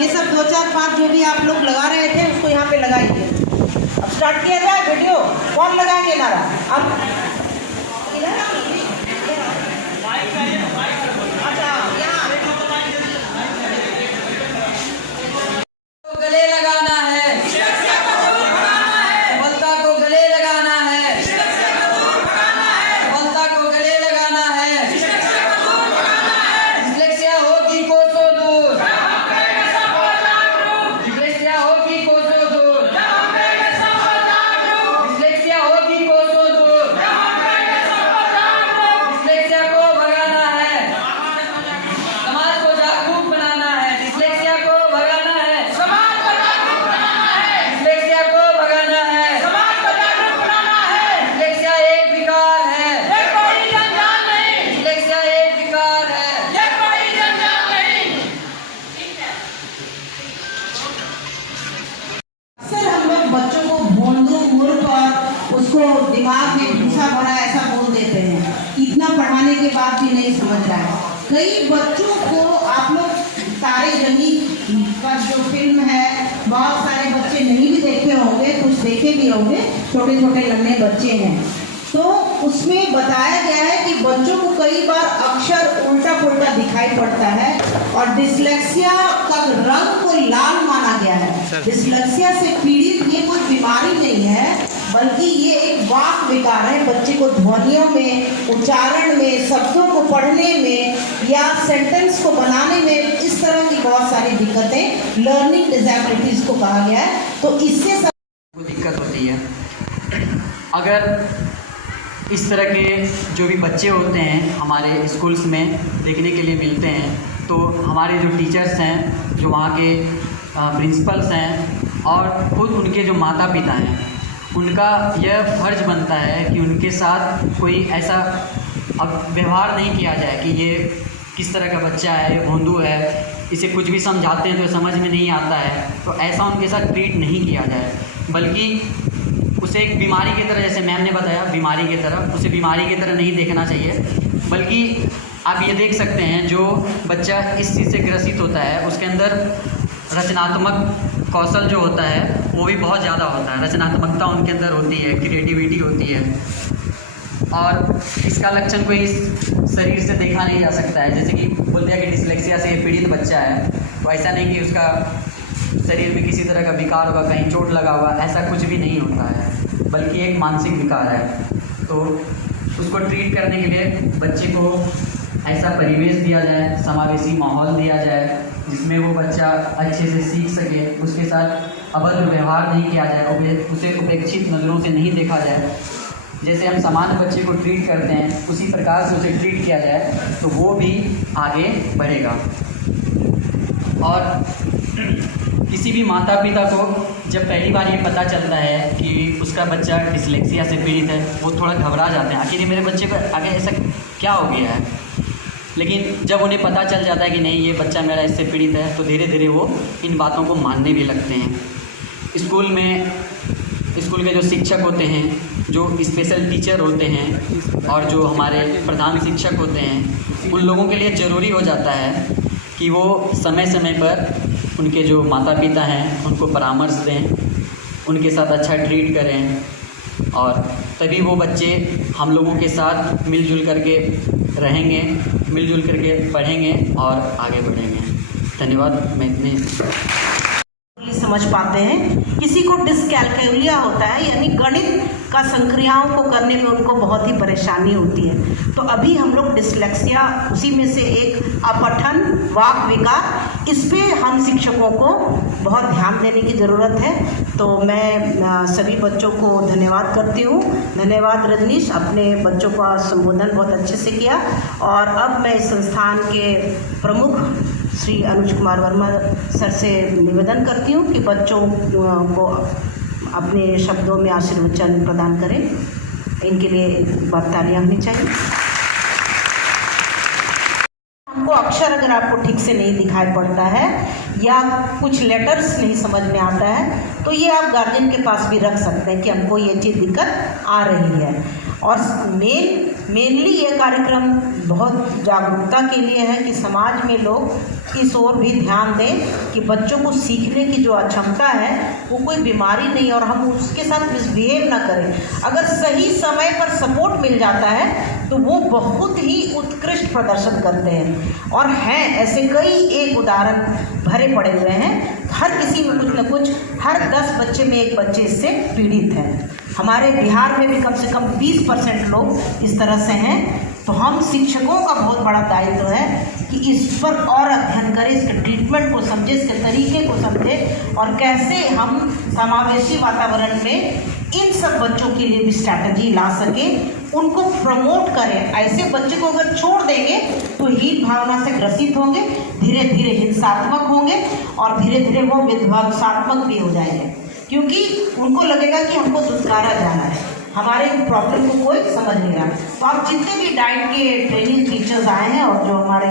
ये सब 2 4 5 जो भी आप लोग लगा रहे थे उसको यहाँ पे लगाइए। अब स्टार्ट किया जाए वीडियो। कौन लगाएंगे नारा? अब गले लगाना है, सफलता को गले लगाना है, सफलता को गले लगाना है। डिस्लेक्सिया होगी कोसों दूर, डिस्लेक्सिया होगी कोसों दूर, डिस्लेक्सिया होगी कोसों दूर, डिस्लेक्सिया को भगाना है, समाज को जागरूक बनाना है, डिस्लेक्सिया को भगाना है, डिस्लेक्सिया को भगाना है, डिस्लेक्सिया एक विकार है, डिस्लेक्सिया एक विकार है। अक्सर हम लोग बच्चों को भोंदू मूर्ख और उसको दिमाग में घुसा भरा ऐसा बोल देते हैं। इतना पढ़ाने के बाद भी नहीं समझ रहा है। कई बच्चों को आप लोग तारे जमी का जो फिल्म है बहुत सारे बच्चे नहीं भी देखे होंगे, कुछ देखे भी होंगे, छोटे छोटे नन्हे बच्चे हैं। तो उसमें बताया गया है कि बच्चों को कई बार अक्षर उल्टा पुल्टा दिखाई पड़ता है और डिस्लेक्सिया का रंग को लाल माना गया है। डिस्लेक्सिया से पीड़ित ये कोई बीमारी नहीं है, बल्कि ये एक वाक विकार है। बच्चे को ध्वनियों में, उच्चारण में, शब्दों को पढ़ने में या सेंटेंस को बनाने में इस तरह की बहुत सारी दिक्कतें लर्निंग डिसेबिलिटीज को कहा गया है। तो इससे को दिक्कत होती है। अगर इस तरह के जो भी बच्चे होते हैं हमारे स्कूल्स में देखने के लिए मिलते हैं, तो हमारे जो टीचर्स हैं, जो वहाँ के प्रिंसिपल्स हैं और खुद उनके जो माता पिता हैं, उनका यह फर्ज बनता है कि उनके साथ कोई ऐसा अब व्यवहार नहीं किया जाए कि ये किस तरह का बच्चा है, ये भोंदू है, इसे कुछ भी समझाते हैं तो समझ में नहीं आता है, तो ऐसा उनके साथ ट्रीट नहीं किया जाए, बल्कि उसे एक बीमारी की तरह, जैसे मैम ने बताया बीमारी की तरह, उसे बीमारी की तरह नहीं देखना चाहिए। बल्कि आप ये देख सकते हैं जो बच्चा इस चीज़ से ग्रसित होता है उसके अंदर रचनात्मक कौशल जो होता है वो भी बहुत ज़्यादा होता है, रचनात्मकता उनके अंदर होती है, क्रिएटिविटी होती है। और इसका लक्षण कोई शरीर से देखा नहीं जा सकता है। जैसे कि बोलते हैं कि डिस्लेक्सिया से पीड़ित बच्चा है, तो ऐसा नहीं कि उसका शरीर में किसी तरह का विकार होगा, कहीं चोट लगा हुआ, ऐसा कुछ भी नहीं होता है, बल्कि एक मानसिक विकार है। तो उसको ट्रीट करने के लिए बच्चे को ऐसा परिवेश दिया जाए, समावेशी माहौल दिया जाए जिसमें वो बच्चा अच्छे से सीख सके, उसके साथ अभद्र व्यवहार नहीं किया जाए, उसे उपेक्षित नज़रों से नहीं देखा जाए। जैसे हम सामान्य बच्चे को ट्रीट करते हैं उसी प्रकार से उसे ट्रीट किया जाए तो वो भी आगे बढ़ेगा। और किसी भी माता पिता को जब पहली बार ये पता चलता है कि उसका बच्चा डिस्लेक्सिया से पीड़ित है, वो थोड़ा घबरा जाते हैं, आखिर मेरे बच्चे पर आगे ऐसा क्या हो गया है। लेकिन जब उन्हें पता चल जाता है कि नहीं ये बच्चा मेरा इससे पीड़ित है, तो धीरे धीरे वो इन बातों को मानने भी लगते हैं। स्कूल के जो शिक्षक होते हैं, जो स्पेशल टीचर होते हैं और जो हमारे प्रधान शिक्षक होते हैं, उन लोगों के लिए ज़रूरी हो जाता है कि वो समय समय पर उनके जो माता पिता हैं उनको परामर्श दें, उनके साथ अच्छा ट्रीट करें, और तभी वो बच्चे हम लोगों के साथ मिलजुल करके रहेंगे, मिलजुल करके पढ़ेंगे और आगे बढ़ेंगे। धन्यवाद। मैं इतने समझ पाते हैं। किसी को डिस्कैलकुलिया होता है, यानी गणित का संक्रियाओं को करने में उनको बहुत ही परेशानी होती है। तो अभी हम लोग डिस्लेक्सिया, उसी में से एक अपठन, वाक विकार, इस पे हम शिक्षकों को बहुत ध्यान देने की ज़रूरत है। तो मैं सभी बच्चों को धन्यवाद करती हूँ। धन्यवाद रजनीश, अपने बच्चों का संबोधन बहुत अच्छे से किया। और अब मैं इस संस्थान के प्रमुख श्री अनुज कुमार वर्मा सर से निवेदन करती हूँ कि बच्चों को अपने शब्दों में आशीर्वचन प्रदान करें। इनके लिए तालियां होनी चाहिए। हमको अक्षर अगर आपको ठीक से नहीं दिखाई पड़ता है या कुछ लेटर्स नहीं समझ में आता है, तो ये आप गार्जियन के पास भी रख सकते हैं कि हमको ये चीज़ दिक्कत आ रही है। और मेनली ये कार्यक्रम बहुत जागरूकता के लिए है कि समाज में लोग इस ओर भी ध्यान दें कि बच्चों को सीखने की जो अक्षमता है वो कोई बीमारी नहीं, और हम उसके साथ मिसबिहेव ना करें। अगर सही समय पर सपोर्ट मिल जाता है तो वो बहुत ही उत्कृष्ट प्रदर्शन करते हैं। और हैं ऐसे कई एक उदाहरण भरे पड़े हुए हैं, हर किसी में कुछ न कुछ, हर 10 बच्चे में एक बच्चे इससे पीड़ित हैं। हमारे बिहार में भी कम से कम 20% लोग इस तरह से हैं। तो हम शिक्षकों का बहुत बड़ा दायित्व है कि इस पर और अध्ययन करें, इसके ट्रीटमेंट को समझें, इसके तरीके को समझें, और कैसे हम समावेशी वातावरण में इन सब बच्चों के लिए भी स्ट्रैटेजी ला सकें, उनको प्रमोट करें। ऐसे बच्चे को अगर छोड़ देंगे तो हीन भावना से ग्रसित होंगे, धीरे धीरे हिंसात्मक होंगे, और धीरे धीरे वो विध्वंसात्मक भी हो जाएंगे, क्योंकि उनको लगेगा कि हमको दुत्कारा जाना है, हमारे प्रॉब्लम को कोई समझ नहीं रहा। तो आप जितने भी डाइट के ट्रेनिंग टीचर्स आए हैं और जो हमारे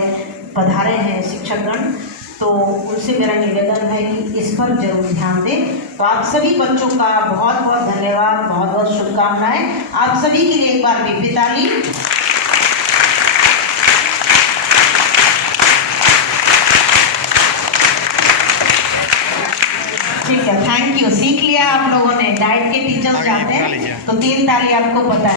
पधारे हैं शिक्षकगण, तो उनसे मेरा निवेदन है कि इस पर जरूर ध्यान दें। तो आप सभी बच्चों का बहुत बहुत धन्यवाद, बहुत बहुत शुभकामनाएं। आप सभी के लिए एक बार भी ताली। ठीक है, थैंक यू। सीख लिया आप लोगों ने, डाइट के टीचर्स जाते हैं तो 3 ताली आपको पता है।